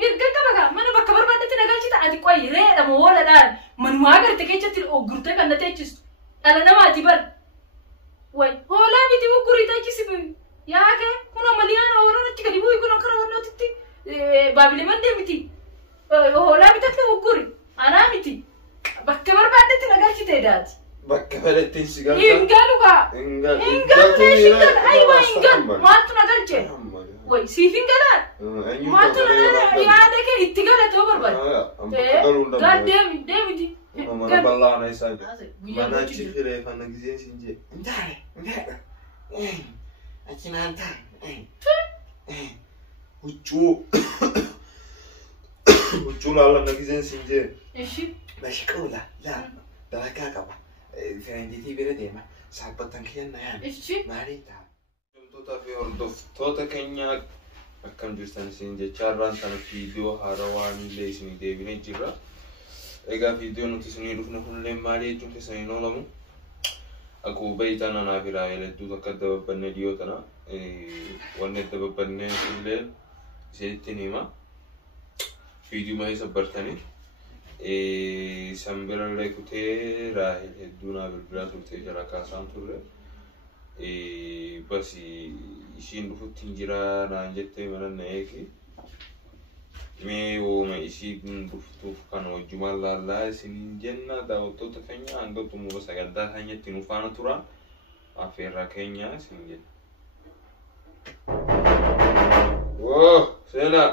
mirga qaba mana bakka barbaadatti nagaalchita ati qoy reedha moo walaadhaan manuma agarte keessatti ogurtee kan nateechistu dhala namaati bar way hoolaa miti ugguri taachisibu yaake kuno maliyana hoolaa achi gadi bu'i kuno kara wonnotitti baabile mande miti hoolaa bitatti ugguri ana miti bakka barbaadatti nagaalchite daati bakka fedhetti sigalta ingaluga ingal aywa ingal maatu nagaalche way sifingala maatu yaade ke ittigala to barbaad gadem mana ballana isa mana chifire fana gize sinje ndare achinanta uchu la na gize sinje eshi bashkula la daraka kaba ferenditi bere tema sabatan kiyanna ya eshi marita tota fi hordoftoota keenya akkam jirtan sinje charran tan video harawaan leesni deebine jirra ega video nuti suni dhufna hunlee maali jechuun keessanii noolamu akkuma beeytan anaa fi raayil hedduu takka dababbanne dhiyoo tana wanni dababbanne illee isinitti hima video ma isa bartanii sambirallee kutee raayil hedduu naa bilbilaa turtee jala kaasaan turre basi ishiin dhufutti hin jira naan jettee mana na eegi mee wooma ishiin dhuftuuf kan wajjumaan laallaa isiniin jenna daawwattoota keenya hanga xumura sagantaa keenyatti nu faana tura affeerraa keenya isiniin jenna. Woo seenaa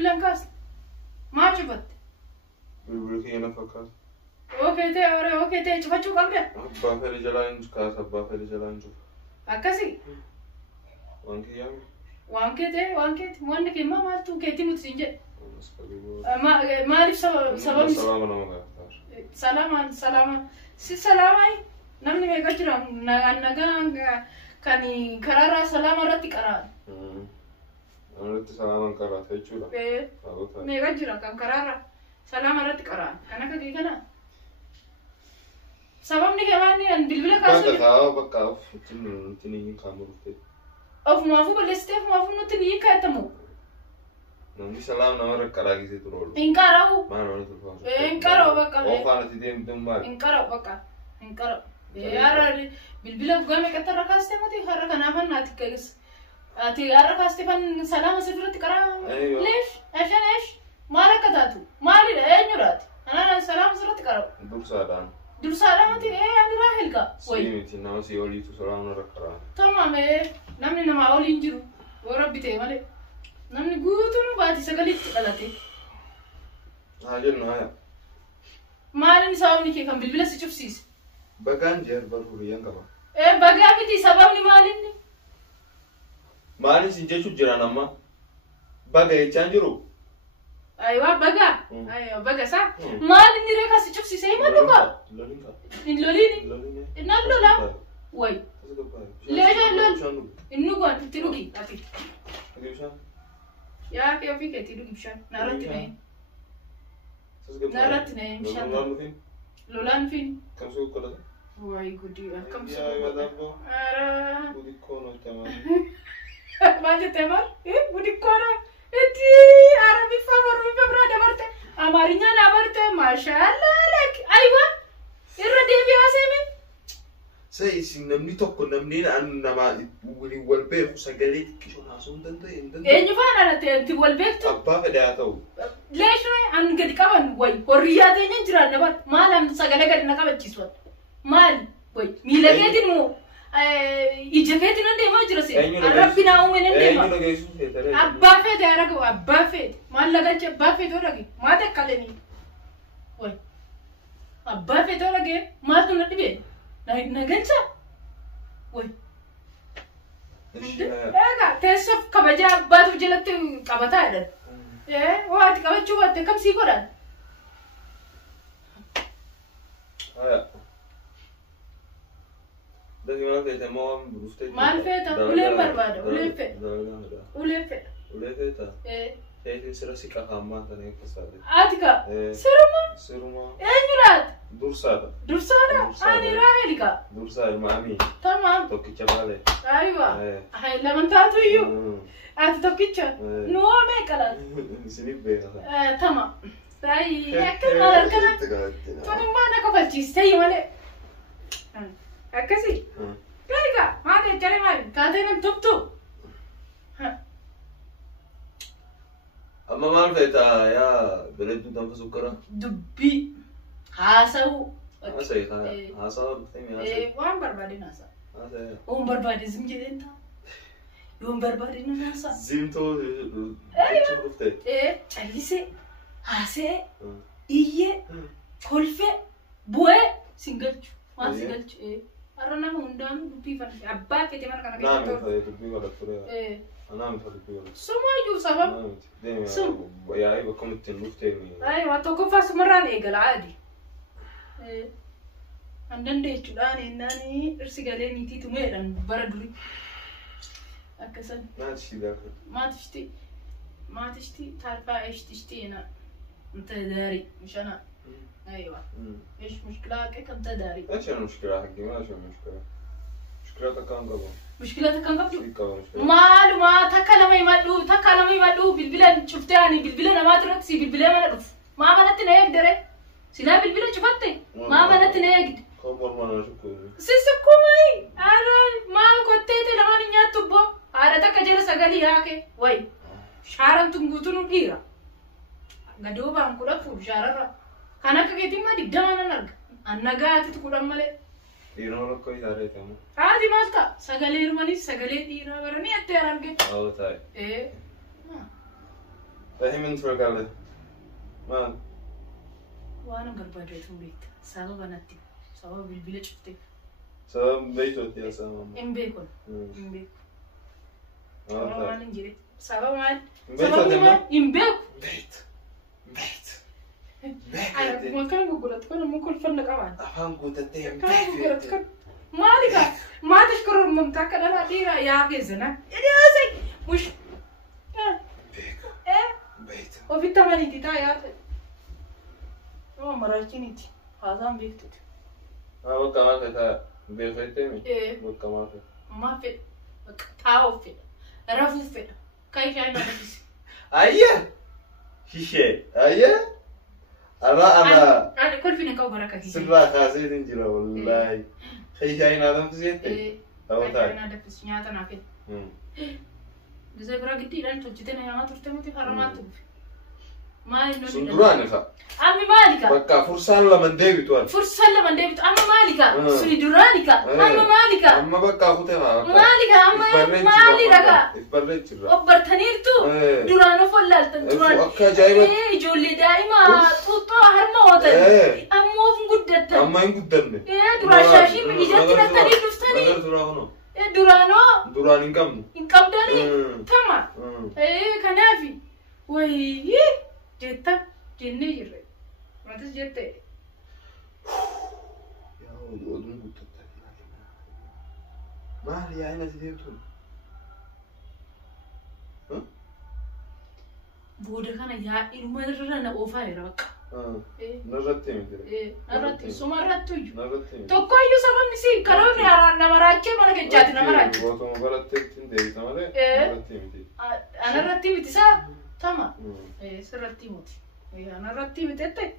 Blankas. Macho bat. Bilbilki yana fakat. Okay te chupachu kabda. Abba feri jalan kas abba feri jalan chu. Akasi. Wanki yam. Wanke wanne ke mama tu ke timu tsinje. Ma sabab salama. Si salama namni me gajira naga kani karara salama ratti qara. Anatti salaman qara jechuudha. Me gajira kan karara salama ratti qara. Kana kadi kana. Sababni ke wani an bilbila kasu. Ka bakka tini kamurte. Of maafu baleste maafu no tini kaatamu. Namni salam nama qara gise turol. Inkarau. Maano no turol. Inkarau bakka. O fana tidem dumma. Inkarau bakka. Inkarau. Yara bilbila gome katara kaste mati harra kana fan nati kais. Ati yara kaste fan salama sifrat qara. Lesh ashan esh mara kadatu. Mali enyurat. Ana salam sifrat qara. Dursa mati amira helka. Simiti nama si oli tu salam rakara. Tamam namni nama oli injiru. O rabbi te male. Namni guutunu baati sagalit dhalate. Jennu haya. Maalin sababni ke kan bilbila si cufsiise? Bagaan jeer baruu riyan qaba. Bagaa miti sababni maalinni? Maalin si jechuun jiran amma baga jechaan jiru? Aywa baga. Aywa baga sa. Maalin ni reeka si cufsiise hima dhuga? Lolini. Inaan lola? Way. Leja lol. Innu gwan tirugi ati. Ya ke ofi ke tirugi bishan. Narati ne. Narati ne bishan. Lolan fin. Kam su kola? Way gudi kam su. Ya gadabo. Ara. Gudi kono tema. Manje tema? Gudi kono. Eti Arabi favor mi pebra de marte. Amarinya na marte mashallah lek. Aywa. Irra debi aseme. Sai si namni tokko namni nama wal beeku sagalee xiqqisoo haasa'uu danda'e. Eenyu faana ti wal beektu? Abbaa fedhaa ta'u. Leeshoo an gadi qaban way horriyaa teenya jiraan dabar maal am sagalee gadi na qabachiisu maal way miila keetiin moo ija keetiin an deemaa jira si rabbi naa uume nan deema. Eenyu dhageessuun seetaree. Abbaa fedhe araga abbaa fedhe maal lagalche abbaa fedhe odhage maa takkaleni way abbaa fedhe odhage maaltu na dhibee. Nagancha way ega teessoof kabaja abbaatu jalatti qabataa jedhan waati qabachuu baatte kam sii godhan ما فيتا ما بفتي ما فيتا ولا بربادة ولا فيتا ولا فيتا ولا فيتا هي سراسيك أخامات أنا يكسر أتيكا سيروما أنيرات دورسارة أنا راهلكا دورسارة مامي تمام توكي شمالي أيوة هاي لما تاتو يو توكيتشا نوامي كلا سنيب بينا تمام هاي أكل ما لكنا توني ما نكفل تيستي ولا أكسي كايكا ما تجري ما كاتين تبتو أما ما فيتا يا بلد تنفس سكرة دبي هاسو هاسا بتسمي وان بربادين هاسا هاسا وان بربادين زم جدين تا يوم بربادين هاسا زم تو أيوة تليسة هاسة إيه كلفة بوه سينجلش ما سينجلش أرانا مندام دبي فن أبا كتير كنا نعم دبي ولا كوريا أنا متفق ولا سما جو سبب سم يا أيوة كم تنوفتني أيوة توقف سمران إيجال عادي عندنا ده تلان إنني إرسالي نيتي تميران بردوري أكسر ما تشتي تعرفا إيش تشتي أنا أنت داري مش أنا أيوة إيش مشكلتك أنت داري إيش المشكلة حقي ما شو مشكلة مشكلتك كان قبل مشكلتك كان قبل ما تكلمي ما بالبلاد شفتاني بالبلاد ما تركسي بالبلاد ما نعرف ما منتنا يقدر سلا بالبلاد شفتي ما منتنا يقدر خبر ما نشوفه سيسكومي أنا ما كنت لما نياتو بو أنا تكجل سجلي هاك واي شارم تنقطون ديرا قدوا بانكولا فول شاررا كنا كجيتي ما دقدامنا نرج أنا قاعد تقول مالي ديرا لك كوي داري تامو عادي مالك سجلي رماني سجلي ديرا ورني أتيارن كي تاي إيه فهم أنت فرقالة ما وأنا قربت توريك سبب نتي سبب بالبلاد شفتي سبب بيتوت يا سلام إم بيكون ما نجري سبب ما إم أنا ما كان يقول تكون ممكن فنك أمان أفهم قلت تيم مالك ما تشكر ممتاك أنا ديرا يا كيزنا يا زي مش بيت وفي التمانين تتا يا مراجعينتي هذا بيكتب بقى ما فيها بيفتني بقى ما في تاو في رفو في كيف يعني بس أيه شيء أيه أنا كل فينا كوبرك سرّا خازين إنجيلا والله خيش أين هذا بزيت أو تاي أنا دبس نياتا نافين زي برا قدي لأن توجدنا يا ما ترتمتي حرامات ما إنه سندراني فا أمي مالكا بقى فرصة لمن ديفيد وان فرصة لمن ديفيد أما مالكا سندرانيكا أما مالكا أما بقى خدها مالكا أما مالي ركا إفبرت جرا أبرتنيرتو درانو فلالتن دران أكا جايبة جولي دائما توتو هرما وطن أما فنقدتن أما ينقدن دران شاشي من إجاتي نتاني دفتاني درانو إنكم تمام كنافي وي جتا جني جري ما تجت يا ودون قلت ما هي عينة تديرتون بوده كان يا المرنا أوفاي رك نرتي مدري نرتي سمرتوج نرتي تكوي سبب نسي كلام يا نمراجع ما نجات نمراجع وقت ما قلت تندي تمام نرتي مدري أنا رتي متى سا تمام سرتي متى أنا رتي متى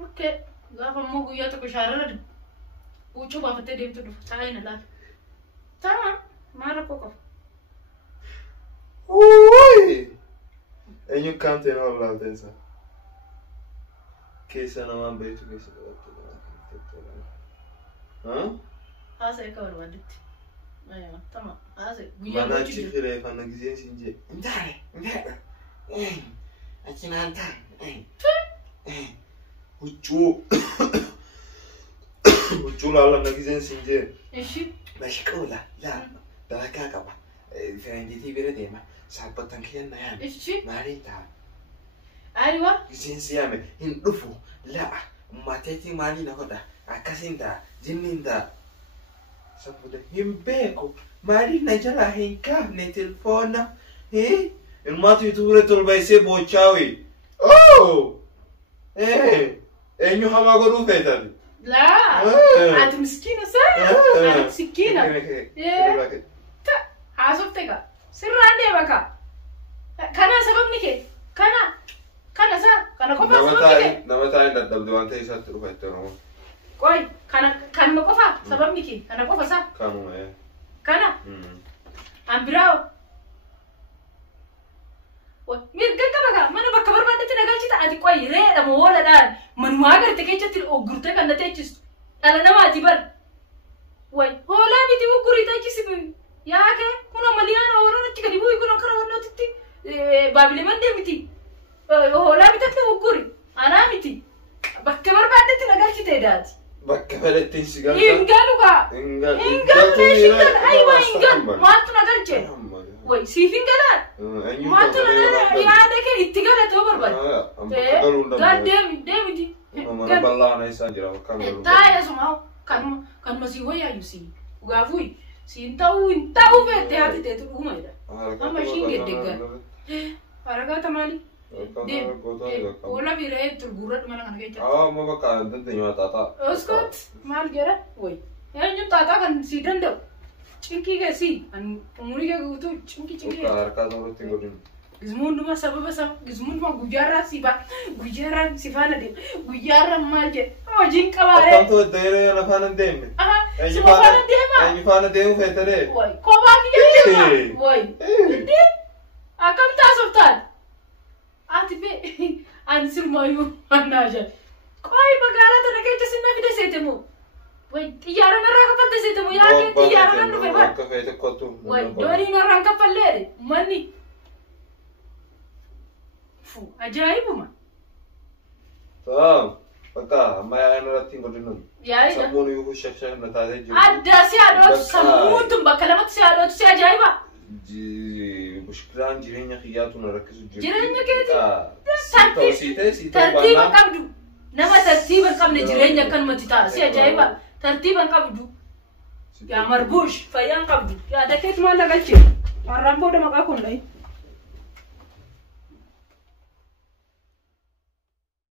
اوكي غاف مو غيا تكشارل وچو بافتي ديم تدو ساين لا تمام ما ركوكو اوي انيو كانتين ولا تنسى كيس انا ما بيتو كيس ها هذا يكور ودت ايوه تمام هذا غيا ما تشيخري فانا غزين سينجي انتاري اكينا انت وچو لا نغزين سينجي ايشي ماشي كولا لا داكا كبا فرندتي بيرديما سابتن كينا يعني ايشي ماريتا ايوه غزين سيامي هندفو لا ما تيتي مالي نكودا akasinta jininta Safuudha hin beeku. Maaliif na jalaa hin kaafne telefoona? Ilmaatu yuutuubirra tolbaisee bochaawi. Oh! Eenyu hamaa godhuu feetan? Laa! Ati miskiina saa? Ati miskiina? Haasofte ka? Sirraan deema ka? Kana sababni kee? Kana saa? Kana qofa sababni kee? Nama taa'in dadhabde waan ta'e isaatti dhufa itti oromoo. Qoy! Kanuma qofa sababni kee? Kana qofa saa? Kanuma Kana? An biraawo? Mirga qaba ka? Mana bakka barbaadetti nagalchita ati qoy reedha moo hoolaadhaan manumaa garte keessatti oggurtee kan na teechistu dhala namaati bar. Way hoolaa miti uggurii teechisi yaake kunoo maliyaan hoolaan achi gadi bu'ii kunoo kara wannootitti baabilee mandee miti hoolaa bitatti ugguri anaa miti bakka barbaadetti nagalchite daati. Bakka fedhettiin si galta? Hingalu kaa? Hingalu neeshitan ayiwa hingalu maattu nagalche? Way siif hingalaan? Maattu yaada kee itti galatoo barbaade? Gal deemiti. Mana bal'aana isaa jira. Taa'ee sumaa kanuma sii wayyaayu sii dhugaafuyi siin ta'uu feette haati teetu dhugumayda. Amma ishiin geddeeggan. Haragaata maali? Ola biree turguurradhu mana kana keessa. Amma bakka dandeenyu xaaxaa. Oskoot maal jedha? Way eenyuun xaaxaa kan sii danda'u? Cinkii keessi umurii kee guutuu cinkii. Harkaa ta'utti godhin. Gizmuunduma gizmuunduma guyyaarraan si faana deema. Guyyaarraan maal jedhe? Hojiin qabaaree. Akkamtu addeeree na faana deemme. Si faana deema. Eenyu faana deemu feetaree. Way kophaa kiyya deema. Way akkam taasoftaan? Ati be an sirmaayuu annaa jedhe. Qoy magaalaa tana keessa sinna fide seetemu. Way xiyyaara narraa kaffalte seetemu yaake xiyyaara nan dhufe bar. Akka feete kottu. Way doonii narraan kaffalleedhe manni. Ajaa'ibuma. Bakka amma yaa'in irratti hin godhinu. Yaa'idha. Sammuun iyyuu shafshaf na taatee jiru. Adda si haadhootu sammuun tun bakka lamatti si haadhootu si ajaa'iba. Mushkilaan jireenya kiyyaatu na rakkisu jiru. Jireenya keeti. Tartiiba qabdu. Nama tartiiba hin qabne jireenya akkanumatti ta'a si ajaa'iba. Tartiiba hin qabdu. Yaa marbuush fayyaan qabdu. Yaada keetu maal lagalchee? Har'aan booda maqaa kun dhahi.